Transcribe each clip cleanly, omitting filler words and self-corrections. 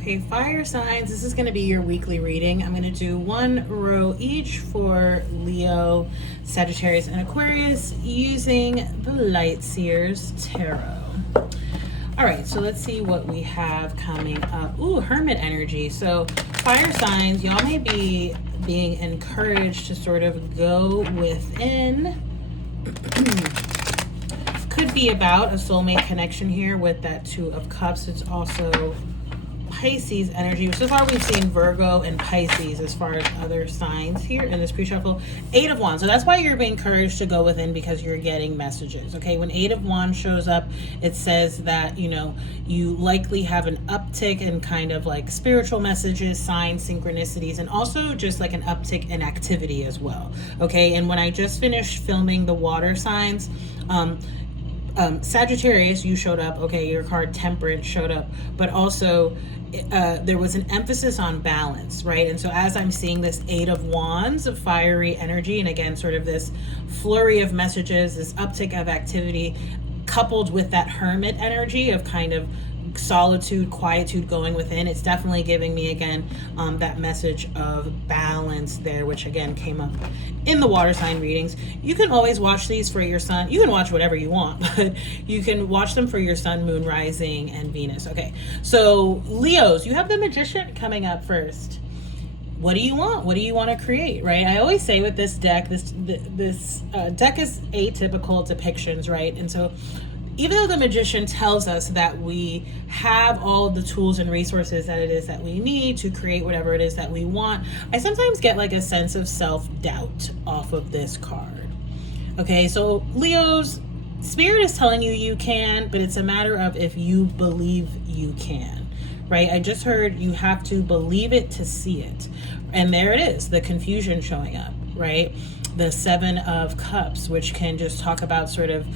Okay, fire signs, this is going to be your weekly reading. I'm going to do one row each for Leo, Sagittarius, and Aquarius using the Light Seers Tarot. All right, so let's see what we have coming up. Ooh, Hermit energy. So fire signs, y'all may be being encouraged to sort of go within. Could be about a soulmate connection here with that Two of Cups. It's also Pisces energy. So far we've seen Virgo and Pisces as far as other signs here in this pre-shuffle. Eight of Wands. So that's why you're being encouraged to go within, because you're getting messages. Okay, when Eight of Wands shows up, it says that, you know, you likely have an uptick in kind of like spiritual messages, signs, synchronicities, and also just like an uptick in activity as well. Okay, and when I just finished filming the water signs, Sagittarius, you showed up. Okay, your card Temperance showed up, but also there was an emphasis on balance, right? And so as I'm seeing this Eight of Wands of fiery energy, and again, sort of this flurry of messages, this uptick of activity, coupled with that Hermit energy of kind of solitude, quietude going within, it's definitely giving me again that message of balance there, which again came up in the water sign readings. You can always watch these for your sun. You can watch whatever you want, but you can watch them for your sun, moon, rising, and Venus. Okay, so Leos, you have the Magician coming up first. What do you want? What do you want to create, right? I always say with this deck, this deck is atypical depictions, right? And so even though the Magician tells us that we have all of the tools and resources that it is that we need to create whatever it is that we want, I sometimes get like a sense of self-doubt off of this card. Okay, so Leos, Spirit is telling you you can, but it's a matter of if you believe you can, right? I just heard you have to believe it to see it. And there it is, the confusion showing up, right? The Seven of Cups, which can just talk about sort of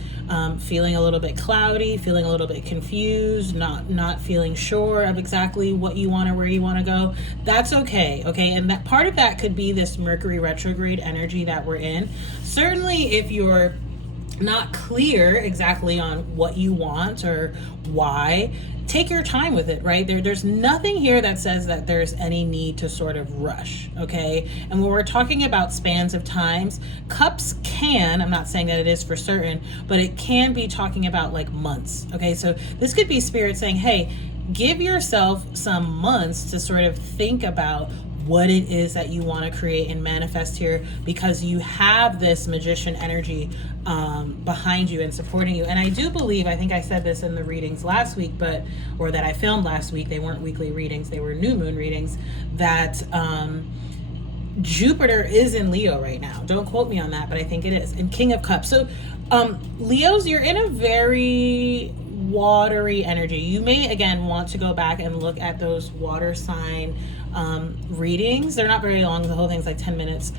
feeling a little bit cloudy, feeling a little bit confused, not feeling sure of exactly what you want or where you want to go. That's okay, okay? And that part of that could be this Mercury retrograde energy that we're in. Certainly if you're not clear exactly on what you want or why, take your time with it, right? There's nothing here that says that there's any need to sort of rush, okay? And when we're talking about spans of times, cups can, I'm not saying that it is for certain, but it can be talking about like months, okay? So this could be Spirit saying, hey, give yourself some months to sort of think about what it is that you want to create and manifest here, because you have this Magician energy behind you and supporting you. And I do believe, I think I said this in the readings last week, or that I filmed last week, they weren't weekly readings, they were new moon readings, that Jupiter is in Leo right now. Don't quote me on that, but I think it is. And King of Cups. So Leos, you're in a very watery energy. You may again want to go back and look at those water sign readings. They're not very long. The whole thing's like 10 minutes.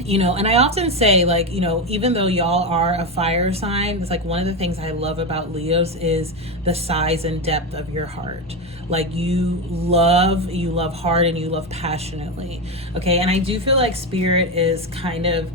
You know, and I often say, like, you know, even though y'all are a fire sign, it's like one of the things I love about Leos is the size and depth of your heart. Like you love hard and you love passionately. Okay. And I do feel like Spirit is kind of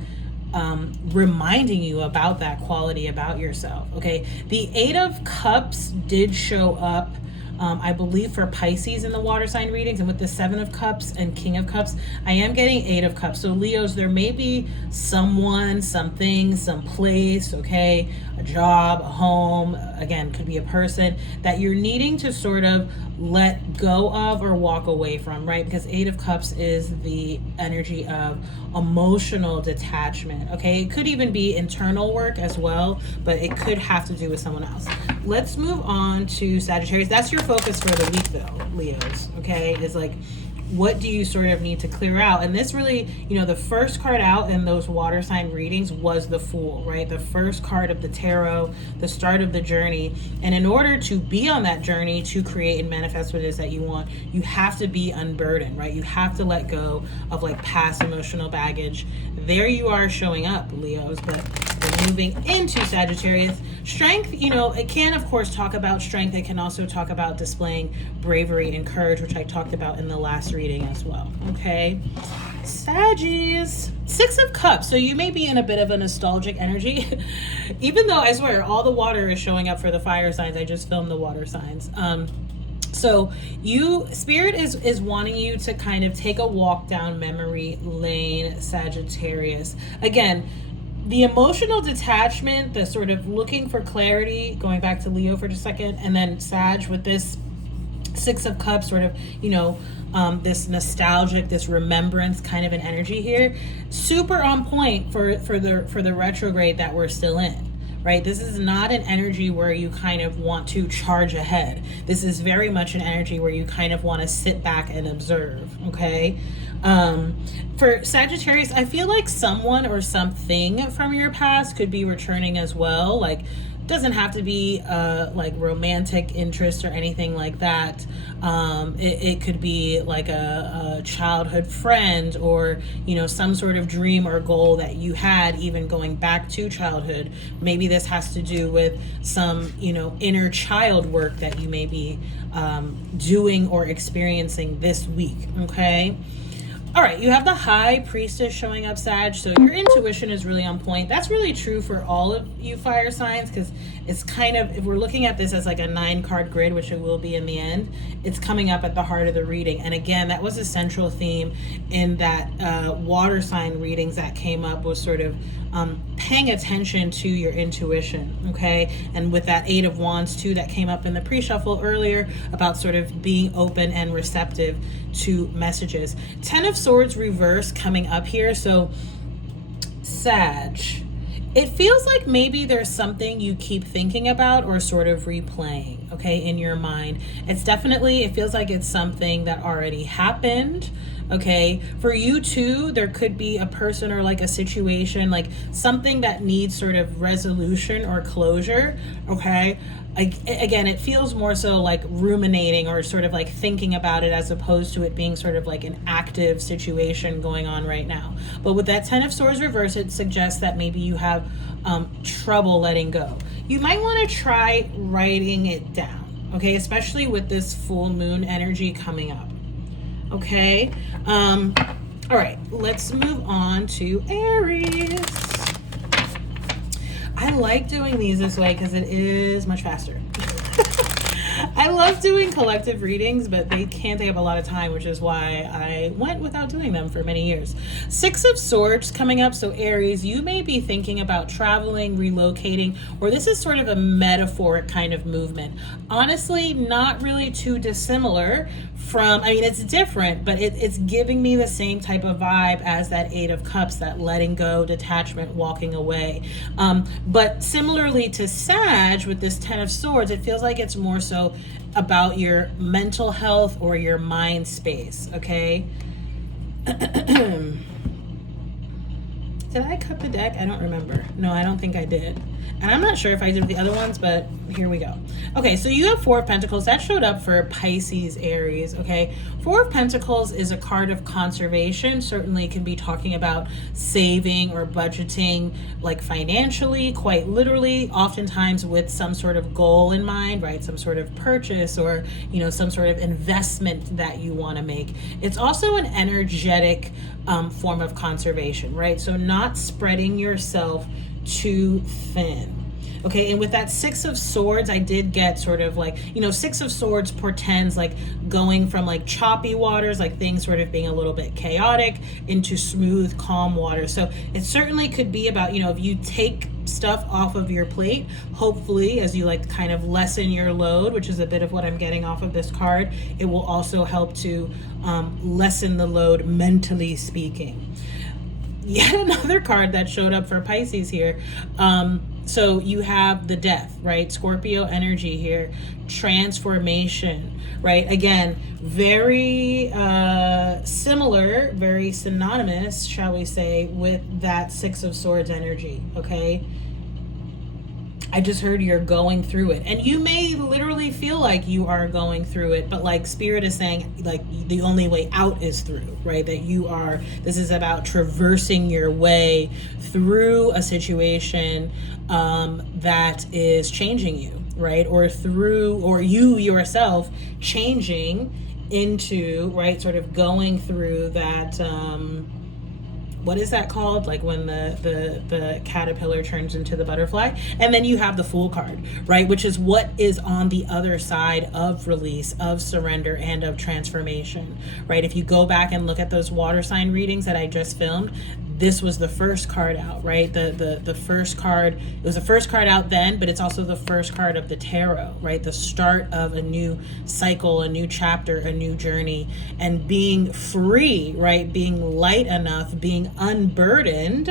reminding you about that quality about yourself. Okay. The Eight of Cups did show up, I believe, for Pisces in the water sign readings, and with the Seven of Cups and King of Cups, I am getting Eight of Cups. So Leos, there may be someone, something, some place, okay, a job, a home, again, could be a person that you're needing to sort of let go of or walk away from, right? Because Eight of Cups is the energy of emotional detachment, okay? It could even be internal work as well, but it could have to do with someone else. Let's move on to Sagittarius. That's your focus for the week though, Leos, okay? Is like, what do you sort of need to clear out? And this really, you know, the first card out in those water sign readings was the Fool, right? The first card of the tarot, the start of the journey. And in order to be on that journey to create and manifest what it is that you want, you have to be unburdened, right? You have to let go of like past emotional baggage. There you are showing up, Leos, but we're moving into Sagittarius. Strength, you know, it can of course talk about strength. It can also talk about displaying bravery and courage, which I talked about in the last reading as well. Okay, Saggies, Six of Cups. So you may be in a bit of a nostalgic energy, even though I swear all the water is showing up for the fire signs. I just filmed the water signs. So Spirit is wanting you to kind of take a walk down memory lane, Sagittarius. Again, the emotional detachment, the sort of looking for clarity, going back to Leo for just a second, and then Sag with this Six of Cups, sort of, this nostalgic, this remembrance kind of an energy here. Super on point for the retrograde that we're still in. Right? This is not an energy where you kind of want to charge ahead. This is very much an energy where you kind of want to sit back and observe, okay? For Sagittarius, I feel like someone or something from your past could be returning as well. Like, doesn't have to be like romantic interest or anything like that. It could be like a childhood friend, or some sort of dream or goal that you had even going back to childhood. Maybe this has to do with some inner child work that you may be doing or experiencing this week. Okay. All right, you have the High Priestess showing up, Sag, so your intuition is really on point. That's really true for all of you fire signs, because it's kind of, if we're looking at this as like a 9-card grid, which it will be in the end, it's coming up at the heart of the reading. And again, that was a central theme in that water sign readings that came up, was sort of paying attention to your intuition, okay? And with that 8 of Wands too, that came up in the pre-shuffle earlier, about sort of being open and receptive to messages. 10 of Swords reverse coming up here. So Sag, it feels like maybe there's something you keep thinking about or sort of replaying, okay, in your mind. It's definitely, it feels like it's something that already happened. Okay, for you too, there could be a person or like a situation, like something that needs sort of resolution or closure. Okay, again, it feels more so like ruminating or sort of like thinking about it, as opposed to it being sort of like an active situation going on right now. But with that 10 of Swords reverse, it suggests that maybe you have trouble letting go. You might want to try writing it down, okay, especially with this full moon energy coming up. Okay. All right, let's move on to Aries. I like doing these this way because it is much faster. I love doing collective readings, but they can take up a lot of time, which is why I went without doing them for many years. 6 of Swords coming up. So Aries, you may be thinking about traveling, relocating, or this is sort of a metaphoric kind of movement. Honestly, not really too dissimilar from, I mean, it's different, but it's giving me the same type of vibe as that 8 of Cups, that letting go, detachment, walking away. But similarly to Sag, with this 10 of Swords, it feels like it's more so about your mental health or your mind space, okay? Did I cut the deck? I don't remember. No, I don't think I did. And I'm not sure if I did the other ones, but here we go. Okay, so you have 4 of Pentacles. That showed up for Pisces, Aries, okay? 4 of Pentacles is a card of conservation. Certainly can be talking about saving or budgeting, like financially, quite literally, oftentimes with some sort of goal in mind, right? Some sort of purchase or, some sort of investment that you want to make. It's also an energetic form of conservation, right? So not spreading yourself too thin. Okay, and with that 6 of Swords, I did get sort of like, 6 of Swords portends like going from like choppy waters, like things sort of being a little bit chaotic, into smooth, calm water. So it certainly could be about, if you take stuff off of your plate, hopefully, as you like kind of lessen your load, which is a bit of what I'm getting off of this card, it will also help to lessen the load, mentally speaking. Yet another card that showed up for Pisces here. So you have the Death, right? Scorpio energy here, transformation, right? Again, very similar, very synonymous, shall we say, with that 6 of Swords energy, okay? I just heard you're going through it, and you may literally feel like you are going through it, but like Spirit is saying, like the only way out is through, right? That this is about traversing your way through a situation that is changing you, right? Or you yourself changing into, right? Sort of going through that, what is that called? Like when the caterpillar turns into the butterfly. And then you have the Fool card, right? Which is what is on the other side of release, of surrender, and of transformation, right? If you go back and look at those water sign readings that I just filmed, this was the first card out, right? The first card, it was the first card out then, but it's also the first card of the tarot, right? The start of a new cycle, a new chapter, a new journey, and being free, right? Being light enough, being unburdened,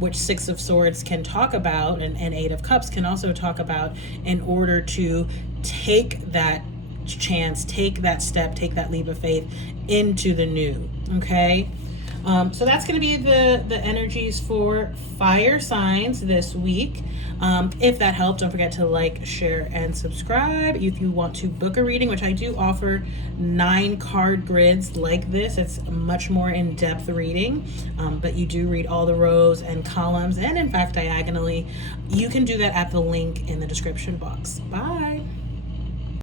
which Six of Swords can talk about, and Eight of Cups can also talk about, in order to take that chance, take that step, take that leap of faith into the new, okay? So that's going to be the energies for fire signs this week. If that helped, don't forget to like, share, and subscribe. If you want to book a reading, which I do offer 9 card grids like this, it's a much more in-depth reading, but you do read all the rows and columns, and in fact diagonally. You can do that at the link in the description box. Bye.